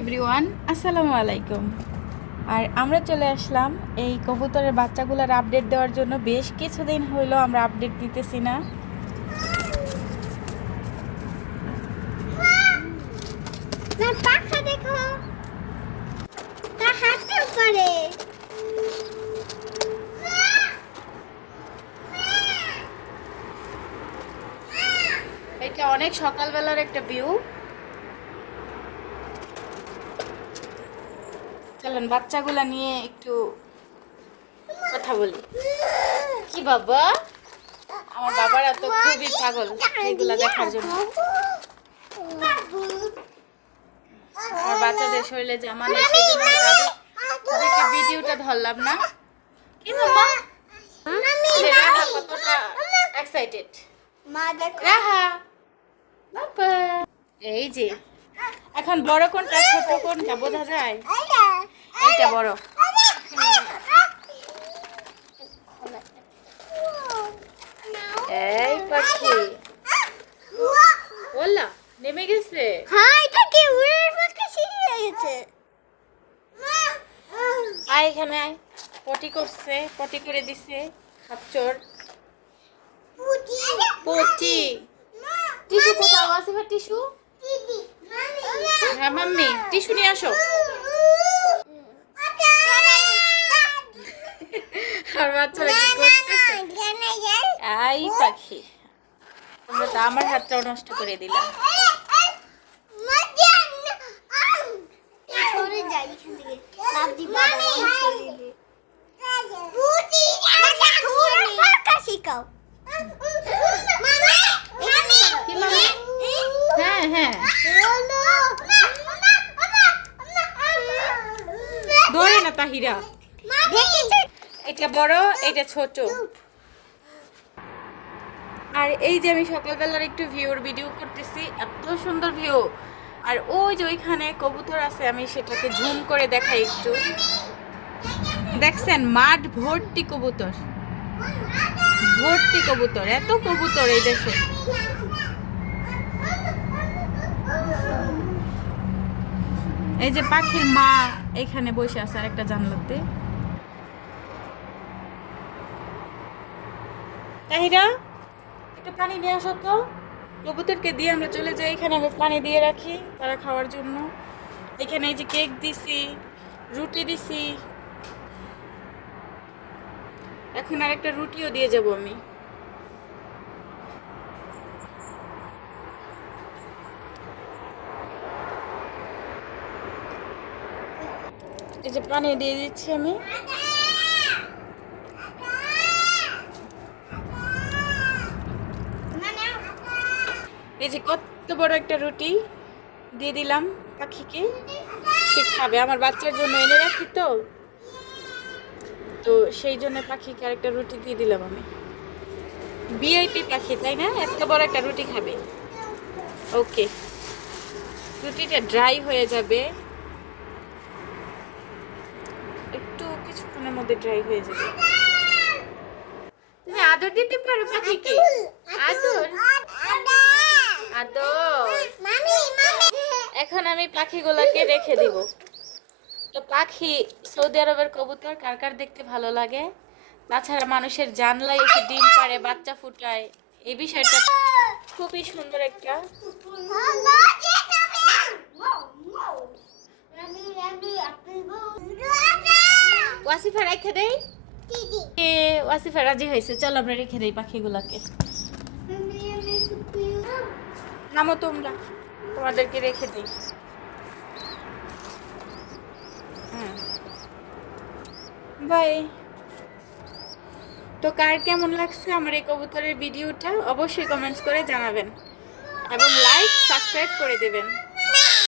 Everyone আসসালামু আলাইকুম। আর আমরা চলে আসলাম এই কবুতরের বাচ্চাগুলোর আপডেট দেওয়ার জন্য। বেশ কিছুদিন হইল আমরা আপডেট দিতেছি না। এটা অনেক সকালবেলার একটা ভিউ চলেন বাচ্চাগুলা নিয়ে একটু কথা বলি। কি বাবা? আমার বাবারা তো খুবই পাগল এগুলা দেখার জন্য। আমার বাচ্চাদের শরীরে জামা নেই সেই জন্য তাদেরকে ভিডিওটা ধরলাম না। কি বাবা? কতটা এক্সাইটেড রাহা। বাবা। এই যে এখন বড় কোনটা ছোট কোনটা বোঝা যায়? এইটা বড়। এই পাখি। বললা নেমে গেছে। হ্যাঁ এটা কি উড়ের পাখা? শিখে গেছে। আয় এখানে আয়। পটি করছে পটি করে দিছে খাচ্চর পটি। টিস্যু কোথাও আছে টিস্যু হ্যাঁ মাম্মি টিস্যু নিয়ে আসো। আর বাচ্চারা কি করতেছে আই পাখি তোমরা তো আমার হাতটাও নষ্ট করে দিলাম? হ্যাঁ হ্যাঁ ধরে না তাহিরা এটা বড়, এটা ছোট। আর এই যে আমি সকালবেলার একটু ভিউর ভিডিও করতেছি, এত সুন্দর ভিউ আর ওই যে ওইখানে কবুতর আছে, আমি সেটাকে ঝুম করে দেখাই একটু। দেখছেন, মাঠ ভর্তি কবুতর। ভর্তি কবুতর, এত কবুতর এই দেশে। এই যে পাখির মা এখানে বসে আছে আর একটা জানলাতে। তাহিরা, একটু পানি নিয়ে আসো তো। কবুতরকে দিয়ে আমরা চলে যাই, এখানে আমি পানি দিয়ে রাখি তারা খাওয়ার জন্য। এখানে এই যে কেক দিছি, রুটি দিছি। এখন আর একটা রুটিও দিয়ে যাব আমি। এই যে পানি দিয়ে দিচ্ছি আমি। এই যে কত বড় একটা রুটি দিয়ে দিলাম পাখিকে। সে খাবে। আমার বাচ্চার জন্য এনে রাখি তো। তো সেই জন্য পাখিকে আরেকটা রুটি দিয়ে দিলাম আমি। ভিআইপি পাখি, তাই না? এত বড় একটা রুটি খাবে। ওকে রুটিটা ড্রাই হয়ে যাবে। একটু কিছুক্ষণের মধ্যে ড্রাই হয়ে যাবে। তুমি আদর দিতে পারো পাখিকে আদর আদর এখন আমি পাখিগুলোকে রেখে দিব। তো পাখি সৌদি আরবের কবুতর কার কার দেখতে ভালো লাগে? তাছাড়া মানুষের জানলায় এসে ডিম পারে বাচ্চা ফুটায়, এই বিষয়টা খুবই সুন্দর একটা ওয়াসিফা রেখে দেই? ওয়াসিফা রাজি হয়েছে। চলো আমরা রেখে দেই পাখিগুলোকে। নামো তোমরা। তোমাদেরকে রেখে দিই। বাই তো কার কেমন লাগছে আমার এই কবুতরের ভিডিওটা? অবশ্যই কমেন্টস করে জানাবেন। এবং লাইক সাবস্ক্রাইব করে দেবেন।